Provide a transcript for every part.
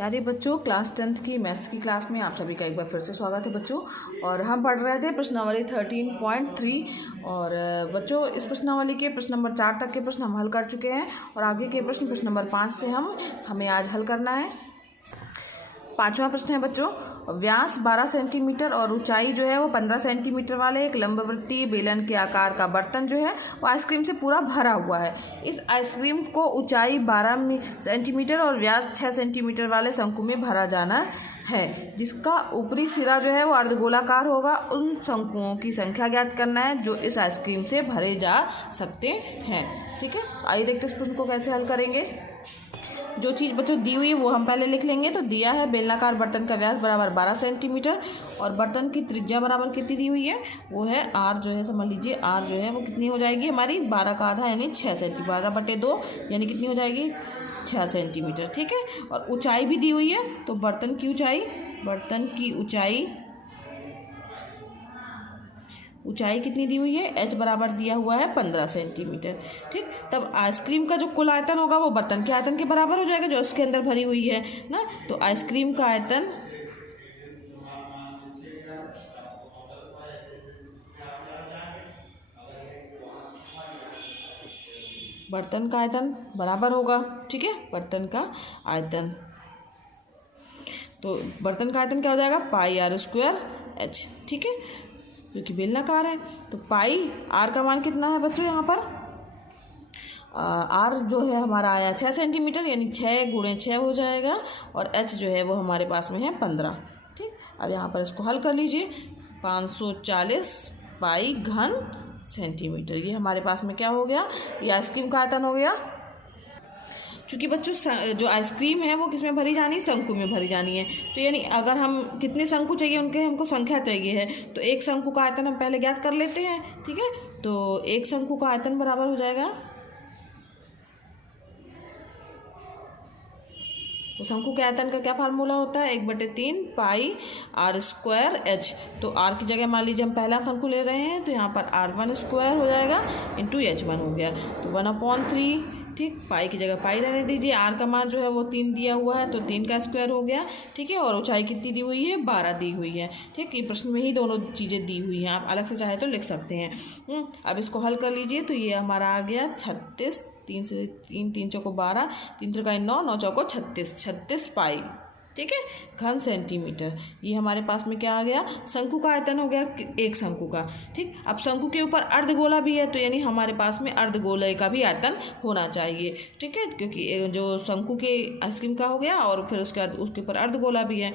प्यारे बच्चों, class 10th की मैथ्स की क्लास में आप सभी का एक बार फिर से स्वागत है बच्चों। और हम पढ़ रहे थे प्रश्नावली 13.3 और बच्चों इस प्रश्नावली के प्रश्न नंबर 4 तक के प्रश्न हम हल कर चुके हैं और आगे के प्रश्न नंबर 5 से हमें आज हल करना है। 5वां प्रश्न है बच्चों, व्यास 12 सेंटीमीटर और ऊंचाई जो है वो 15 सेंटीमीटर वाले एक लंबवृत्तीय बेलन के आकार का बर्तन जो है वो आइसक्रीम से पूरा भरा हुआ है। इस आइसक्रीम को ऊंचाई 12 सेंटीमीटर और व्यास 6 सेंटीमीटर वाले शंकु में भरा जाना है, जिसका ऊपरी सिरा जो है वो अर्धगोलाकार होगा। उन शंकुओं की संख्या ज्ञात करना है जो इस आइसक्रीम से भरे जा सकते हैं। ठीक है, आइए देखते हैं इस प्रश्न को कैसे हल करेंगे। जो चीज़ बच्चों दी हुई है वो हम पहले लिख लेंगे। तो दिया है बेलनाकार बर्तन का व्यास बराबर 12 सेंटीमीटर और बर्तन की त्रिज्या बराबर कितनी दी हुई है, वो है आर जो है, समझ लीजिए आर जो है वो कितनी हो जाएगी हमारी 12 का आधा यानी 6 सेंटीमीटर, 12/2 यानी कितनी हो जाएगी 6 सेंटीमीटर। ठीक है, और ऊंचाई भी दी हुई है तो बर्तन की ऊंचाई कितनी दी हुई है, h बराबर दिया हुआ है 15 सेंटीमीटर। ठीक, तब आइसक्रीम का जो कुल आयतन होगा वो बर्तन के आयतन के बराबर हो जाएगा जो उसके अंदर भरी हुई है ना। तो आइसक्रीम का आयतन बर्तन का आयतन बराबर होगा। ठीक है, बर्तन का आयतन, तो बर्तन का आयतन क्या हो जाएगा पाई आर स्क्वायर h। ठीक है, क्योंकि बेलनाकार है तो पाई आर का मान कितना है बच्चों, यहाँ पर आर जो है हमारा आया 6 सेंटीमीटर यानी 6 × 6 हो जाएगा और h जो है वो हमारे पास में है 15। ठीक, अब यहाँ पर इसको हल कर लीजिए। 540 पाई घन सेंटीमीटर, ये हमारे पास में क्या हो गया, ये आइसक्रीम का आयतन हो गया। क्योंकि बच्चों जो आइसक्रीम है वो किस में भरी जानी है, शंकु में भरी जानी है। तो यानी अगर हम कितने शंकु चाहिए उनके हमको संख्या चाहिए है, तो एक शंकु का आयतन हम पहले ज्ञात कर लेते हैं। ठीक है, तो एक शंकु का आयतन बराबर हो जाएगा, तो शंकु के आयतन का क्या फार्मूला होता है, 1/3 पाई आर स्क्वायर h। तो r की जगह मान लीजिए हम पहला शंकु ले रहे हैं तो यहाँ पर r1 स्क्वायर हो जाएगा इंटू h1 हो गया, तो 1/3। ठीक, पाई की जगह पाई रहने दीजिए, आर का मान जो है वो 3 दिया हुआ है तो 3 का स्क्वायर हो गया। ठीक है, और ऊंचाई कितनी दी हुई है, 12 दी हुई है। ठीक, ये प्रश्न में ही दोनों चीज़ें दी हुई हैं, आप अलग से चाहे तो लिख सकते हैं। अब इसको हल कर लीजिए तो ये हमारा आ गया 36, 3 से 3, 3 चौको 12, 3 त्रिका 9, 9 चौको 36 पाई। ठीक है, घन सेंटीमीटर। ये हमारे पास में क्या आ गया, शंकु का आयतन हो गया एक शंकु का। ठीक, अब शंकु के ऊपर अर्धगोला भी है तो यानी हमारे पास में अर्धगोले का भी आयतन होना चाहिए। ठीक है, क्योंकि जो शंकु के आइसक्रीम का हो गया और फिर उसके बाद उसके ऊपर अर्धगोला भी है।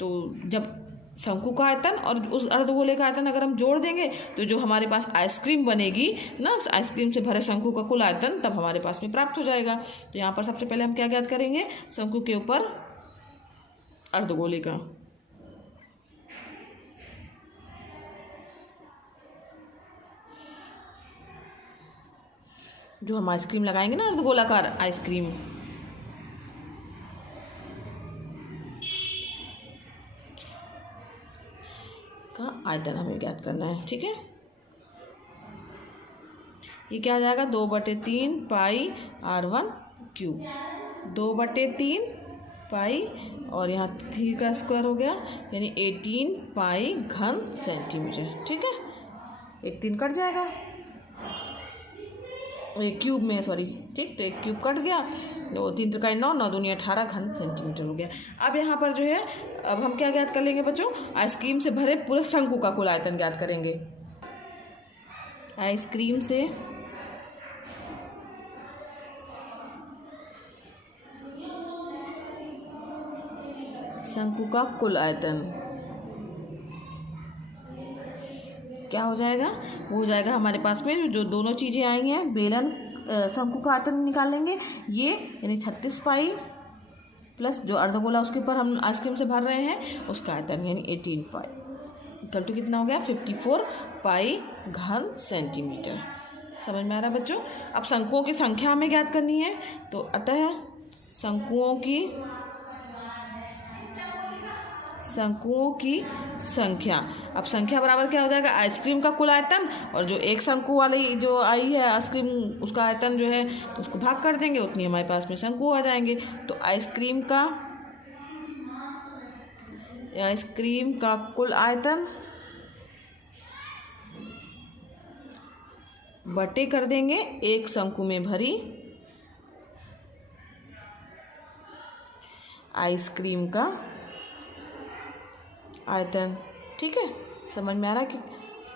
तो जब शंकु का आयतन और उस अर्धगोले का आयतन अगर हम जोड़ देंगे तो जो हमारे पास आइसक्रीम बनेगी ना, आइसक्रीम से भरे शंकु का कुल आयतन तब हमारे पास में प्राप्त हो जाएगा। तो यहाँ पर सबसे पहले हम क्या ज्ञात करेंगे, शंकु के ऊपर अर्धगोले का। जो हम आइसक्रीम लगाएंगे ना अर्धगोलाकार आइसक्रीम, का आयतन हमें ज्ञात करना है। ठीक है, ये क्या आ जाएगा 2/3 पाई r1 क्यूब, 2/3 पाई और यहाँ 3 का स्क्वायर हो गया यानी 18 पाई घन सेंटीमीटर। ठीक है, 1 3 कट जाएगा, एक क्यूब में सॉरी। ठीक, तो एक क्यूब कट गया, 2 3 त्रिका 9, 9 दूनी 18 घन सेंटीमीटर हो गया। अब यहाँ पर जो है अब हम क्या ज्ञात कर लेंगे बच्चों, आइसक्रीम से भरे पूरे शंकु का कुल आयतन ज्ञात करेंगे। आइसक्रीम से शंकु का कुल आयतन क्या हो जाएगा, वो हो जाएगा हमारे पास में जो दोनों चीज़ें आई हैं, बेलन शंकु का आयतन निकाल लेंगे ये यानी 36 पाई प्लस जो अर्धगोला उसके ऊपर हम आइसक्रीम से भर रहे हैं उसका आयतन यानी 18 पाई इक्वल टू कितना हो गया 54 पाई घन सेंटीमीटर। समझ में आ रहा है बच्चों। अब शंकुओं की संख्या हमें ज्ञात करनी है, तो अतः शंकुओं की संख्या, अब संख्या बराबर क्या हो जाएगा, आइसक्रीम का कुल आयतन और जो एक शंकु वाली जो आई है आइसक्रीम उसका आयतन जो है तो उसको भाग कर देंगे, उतनी हमारे पास में शंकु आ जाएंगे। तो आइसक्रीम का आइसक्रीम का कुल आयतन बटे कर देंगे एक शंकु में भरी आइसक्रीम का आयतन। ठीक है, समझ में आ रहा है कि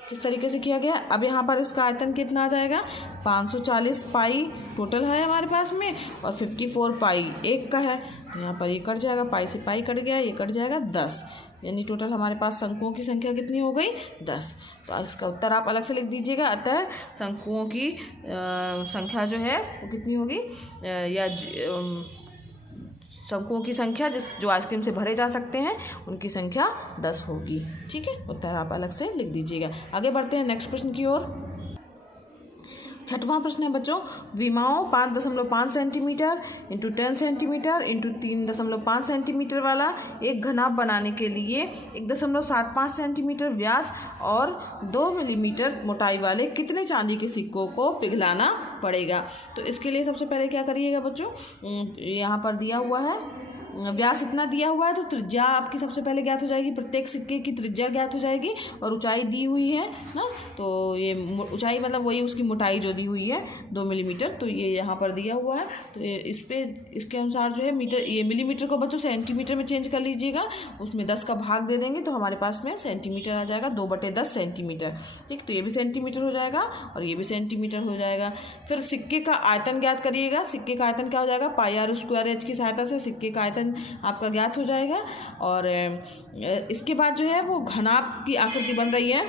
किस तरीके से किया गया। अब यहाँ पर इसका आयतन कितना आ जाएगा, 540 पाई टोटल है हमारे पास में, और 54 पाई एक का है, तो यहाँ पर ये कट जाएगा, पाई से पाई कट गया, ये कट जाएगा 10, यानी टोटल हमारे पास शंकुओं की संख्या कितनी हो गई, 10। तो इसका उत्तर आप अलग से लिख दीजिएगा। अतः शंकुओं की संख्या जो है वो कितनी होगी, या शंकुओं की संख्या जो आइसक्रीम से भरे जा सकते हैं उनकी संख्या 10 होगी। ठीक है, उत्तर आप अलग से लिख दीजिएगा। आगे बढ़ते हैं नेक्स्ट प्रश्न की ओर। छठवां प्रश्न है बच्चों, विमाओं 5.5 centimetre into 10 centimetre into 3.5 centimetre वाला एक घनाभ बनाने के लिए 1.75 सेंटीमीटर व्यास और 2 मिलीमीटर मोटाई वाले कितने चांदी के सिक्कों को पिघलाना पड़ेगा। तो इसके लिए सबसे पहले क्या करिएगा बच्चों, यहाँ पर दिया हुआ है व्यास इतना दिया हुआ है, तो त्रिज्या आपकी सबसे पहले ज्ञात हो जाएगी, प्रत्येक सिक्के की त्रिज्या ज्ञात हो जाएगी, और ऊंचाई दी हुई है ना, तो ये ऊंचाई मतलब वही उसकी मोटाई जो दी हुई है 2 मिलीमीटर, तो ये यहाँ पर दिया हुआ है। तो इस पे इसके अनुसार जो है मीटर, ये मिलीमीटर को बच्चों सेंटीमीटर में चेंज कर लीजिएगा, उसमें 10 का भाग दे देंगे तो हमारे पास में सेंटीमीटर आ जाएगा, 2/10 सेंटीमीटर। ठीक, तो ये भी सेंटीमीटर हो जाएगा और ये भी सेंटीमीटर हो जाएगा। फिर सिक्के का आयतन ज्ञात करिएगा। सिक्के का आयतन क्या हो जाएगा, πr² की सहायता से सिक्के का आयतन आपका ज्ञात हो जाएगा। और इसके बाद जो है वो घनाभ की आकृति बन रही है,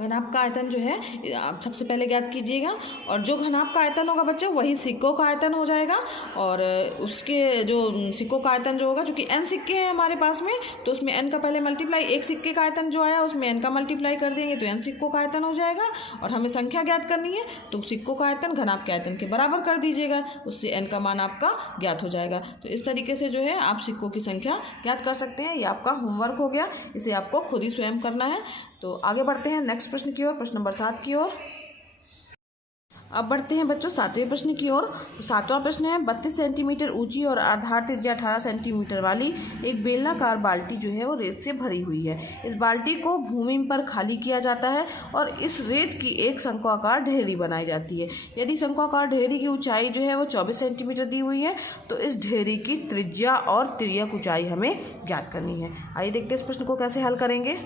घनाभ का आयतन जो है आप सबसे पहले ज्ञात कीजिएगा, और जो घनाभ का आयतन होगा बच्चों वही सिक्कों का आयतन हो जाएगा। और उसके जो सिक्कों का आयतन जो होगा, चूँकि n सिक्के हैं हमारे पास में, तो उसमें n का पहले मल्टीप्लाई, एक सिक्के का आयतन जो आया उसमें n का मल्टीप्लाई कर देंगे तो n सिक्कों का आयतन हो जाएगा। और हमें संख्या ज्ञात करनी है तो सिक्कों का आयतन घनाभ के आयतन के बराबर कर दीजिएगा, उससे n का मान आपका ज्ञात हो जाएगा। तो इस तरीके से जो है आप सिक्कों की संख्या ज्ञात कर सकते हैं। ये आपका होमवर्क हो गया, इसे आपको खुद ही स्वयं करना है। तो आगे बढ़ते हैं नेक्स्ट प्रश्न की ओर, प्रश्न नंबर 7 की ओर। अब बढ़ते हैं बच्चों 7वें प्रश्न की ओर। 7वां प्रश्न है, 32 सेंटीमीटर ऊंची और आधार त्रिज्या 18 सेंटीमीटर वाली एक बेलनाकार बाल्टी जो है वो रेत से भरी हुई है। इस बाल्टी को भूमि पर खाली किया जाता है और इस रेत की एक शंक्वाकार ढेरी बनाई जाती है। यदि शंक्वाकार ढेरी की ऊंचाई जो है वो 24 सेंटीमीटर दी हुई है, तो इस ढेरी की त्रिज्या और तिर्यक ऊंचाई हमें ज्ञात करनी है। आइए देखते हैं इस प्रश्न को कैसे हल करेंगे।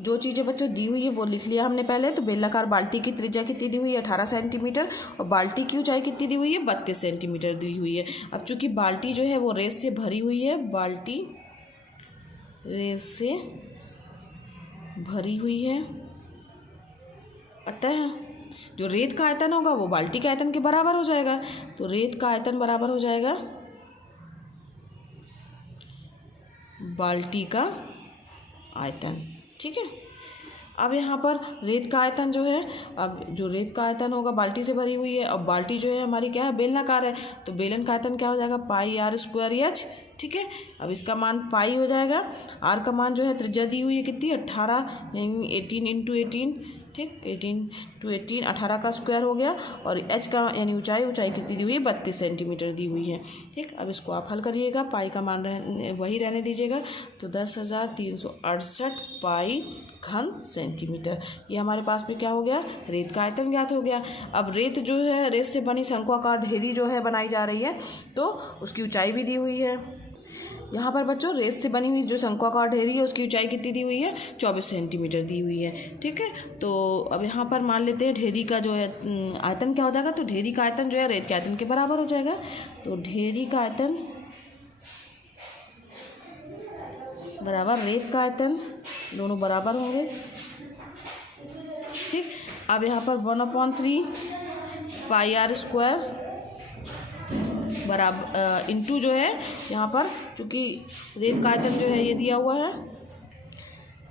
जो चीज़ें बच्चों दी हुई है वो लिख लिया हमने पहले। तो बेलनाकार बाल्टी की त्रिज्या कितनी दी हुई है, 18 सेंटीमीटर, और बाल्टी की ऊंचाई कितनी दी हुई है, 32 सेंटीमीटर दी हुई है। अब चूंकि बाल्टी जो है वो रेत से भरी हुई है, बाल्टी रेत से भरी हुई है, अतः जो रेत का आयतन होगा वो बाल्टी के आयतन के बराबर हो जाएगा। तो रेत का आयतन बराबर हो जाएगा बाल्टी का आयतन। ठीक है, अब यहाँ पर रेत का आयतन जो है, अब जो रेत का आयतन होगा बाल्टी से भरी हुई है, अब बाल्टी जो है हमारी क्या है, बेलनाकार है, तो बेलन का आयतन क्या हो जाएगा, πr²h। ठीक है, अब इसका मान पाई हो जाएगा। r का मान जो है त्रिज्या दी हुई है कितनी, 18, यानी 18 × 18। ठीक, 18 × 18 18 का स्क्वायर हो गया, और h का यानी ऊंचाई कितनी दी हुई है, 32 सेंटीमीटर दी हुई है। ठीक, अब इसको आप हल करिएगा, पाई का मान वही रहने दीजिएगा, तो 10,368 पाई घन सेंटीमीटर। ये हमारे पास में क्या हो गया, रेत का आयतन ज्ञात हो गया। अब रेत जो है, रेत से बनी शंक्वाकार ढेरी जो है बनाई जा रही है, तो उसकी ऊंचाई भी दी हुई है। यहाँ पर बच्चों रेत से बनी हुई जो शंक्वाकार ढेरी है उसकी ऊंचाई कितनी दी हुई है, 24 सेंटीमीटर दी हुई है। ठीक है, तो अब यहाँ पर मान लेते हैं ढेरी का जो है आयतन क्या हो जाएगा, तो ढेरी का आयतन जो है रेत के आयतन के बराबर हो जाएगा। तो ढेरी का आयतन बराबर रेत का आयतन, दोनों बराबर होंगे। ठीक, अब यहाँ पर 1/3 πr² बराबर इंटू जो है यहाँ पर, चूँकि रेत का आयतन जो है ये दिया हुआ है,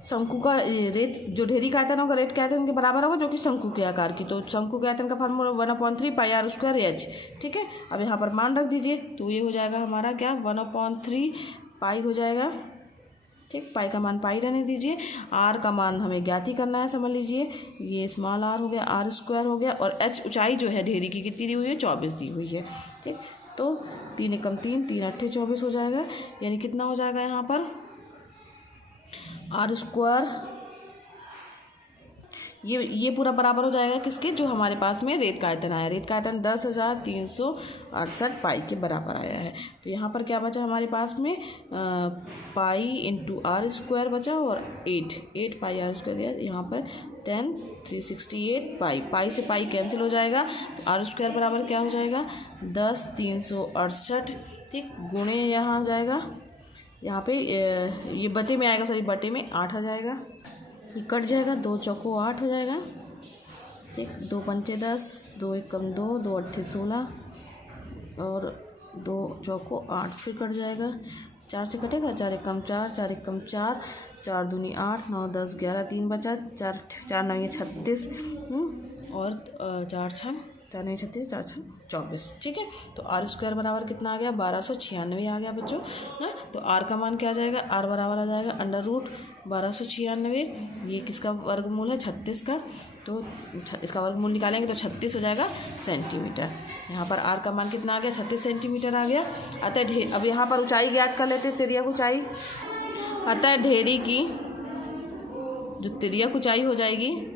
शंकु का रेत जो ढेरी का आयतन होगा रेत के आयतन के बराबर होगा, जो कि शंकु के आकार की, तो शंकु के आयतन का फार्मूला 1/3 πr²h। ठीक है, अब यहाँ पर मान रख दीजिए, तो ये हो जाएगा हमारा क्या, 1/3 पाई हो जाएगा। ठीक, पाई का मान पाई रहने दीजिए, आर का मान हमें ज्ञात ही करना है, समझ लीजिए, ये स्मॉल आर हो गया, r² हो गया, और h ऊंचाई जो है ढेरी की कितनी दी हुई है, 24 दी हुई है। ठीक, तो 3 एकम 3, 3 अट्ठे 24 हो जाएगा। यानी कितना हो जाएगा यहाँ पर आर स्क्वायर, ये पूरा बराबर हो जाएगा किसके, जो हमारे पास में रेत का आयतन आया। रेत का आयतन 10,368 पाई के बराबर आया है। तो यहाँ पर क्या बचा हमारे पास में पाई इंटू आर स्क्वायर बचा और 8 पाई आर स्क्वायर, यहाँ पर 10,368 पाई से पाई कैंसिल हो जाएगा। तो आर स्क्वायर बराबर क्या हो जाएगा 10,368, ठीक, गुणे यहाँ हो जाएगा, यहाँ पे ये बटे में आएगा, सॉरी बटे में 8 आ जाएगा, ये कट जाएगा, 2 चौको 8 हो जाएगा, ठीक, 2 पंचे 10, 2 एकम 2, 2 अट्ठे 16 और 2 चौको 8 फिर कट जाएगा, 4 से कटेगा, 4 एकम 4, 4 एकम 4, 4 दूनी 8, 9 10 11, 3 बचा, 4 9 36 और 4 6 4 9 36, 4 6 24, ठीक है। तो आर स्क्वायर बराबर कितना आ गया 1296 आ गया बच्चों, है। तो आर का मान क्या आ जाएगा, आर बराबर आ जाएगा अंडर रूट 1296, ये किसका वर्गमूल है 36 का, तो इसका वर्गमूल निकालेंगे तो 36 हो जाएगा सेंटीमीटर। यहाँ पर आर का मान कितना आ गया 36 सेंटीमीटर आ गया। अतः अब यहाँ पर ऊंचाई ज्ञात कर लेते हैं, तिर्यक ऊंचाई। अतः ढेरी की जो तिर्यक ऊंचाई हो जाएगी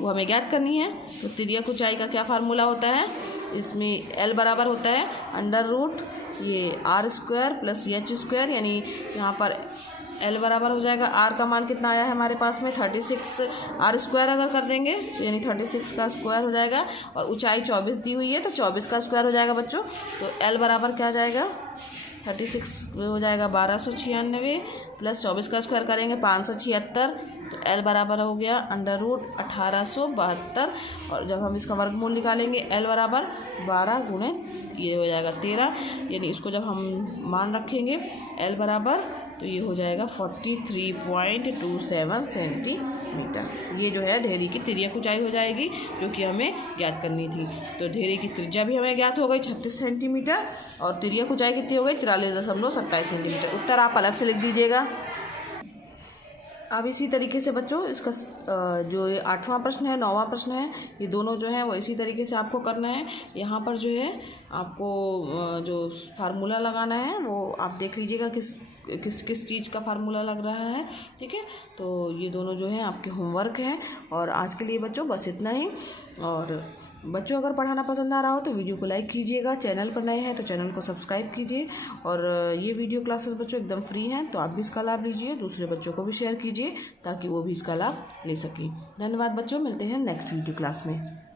वो हमें ज्ञात करनी है। तो तिर्यक ऊंचाई का क्या फार्मूला होता है, इसमें एल बराबर होता है अंडर रूट ये R square plus H square, यानी यहाँ पर एल बराबर हो जाएगा, आर का मान कितना आया है हमारे पास में 36, आर स्क्वायर अगर कर देंगे तो यानी 36 का स्क्वायर हो जाएगा, और ऊंचाई 24 दी हुई है तो 24 का स्क्वायर हो जाएगा बच्चों। तो एल बराबर क्या आ जाएगा 36 हो जाएगा 1296 प्लस 24 का स्क्वायर करेंगे 576, तो एल बराबर हो गया अंडर रूट 1872, और जब हम इसका वर्गमूल निकालेंगे एल बराबर 12 गुणे ये हो जाएगा 13, यानी इसको जब हम मान रखेंगे एल बराबर तो ये हो जाएगा 43.27 सेंटीमीटर। ये जो है ढेरी की तिर्यक ऊंचाई हो जाएगी जो कि हमें ज्ञात करनी थी। तो ढेरी की त्रिज्या भी हमें ज्ञात हो गई 36 सेंटीमीटर और तिर्यक ऊंचाई कितनी हो गई 43.27 सेंटीमीटर। उत्तर आप अलग से लिख दीजिएगा। अब इसी तरीके से बच्चों इसका जो 8वां प्रश्न है 9वां प्रश्न है, ये दोनों जो है वो इसी तरीके से आपको करना है। यहाँ पर जो है आपको जो फार्मूला लगाना है वो आप देख लीजिएगा किस चीज़ का फार्मूला लग रहा है, ठीक है। तो ये दोनों जो है आपके होमवर्क हैं, और आज के लिए बच्चों बस इतना ही। और बच्चों अगर पढ़ाना पसंद आ रहा हो तो वीडियो को लाइक कीजिएगा, चैनल पर नए हैं तो चैनल को सब्सक्राइब कीजिए, और ये वीडियो क्लासेस बच्चों एकदम फ्री हैं तो आप भी इसका लाभ लीजिए, दूसरे बच्चों को भी शेयर कीजिए ताकि वो भी इसका लाभ ले सकें। धन्यवाद बच्चों, मिलते हैं नेक्स्ट वीडियो क्लास में।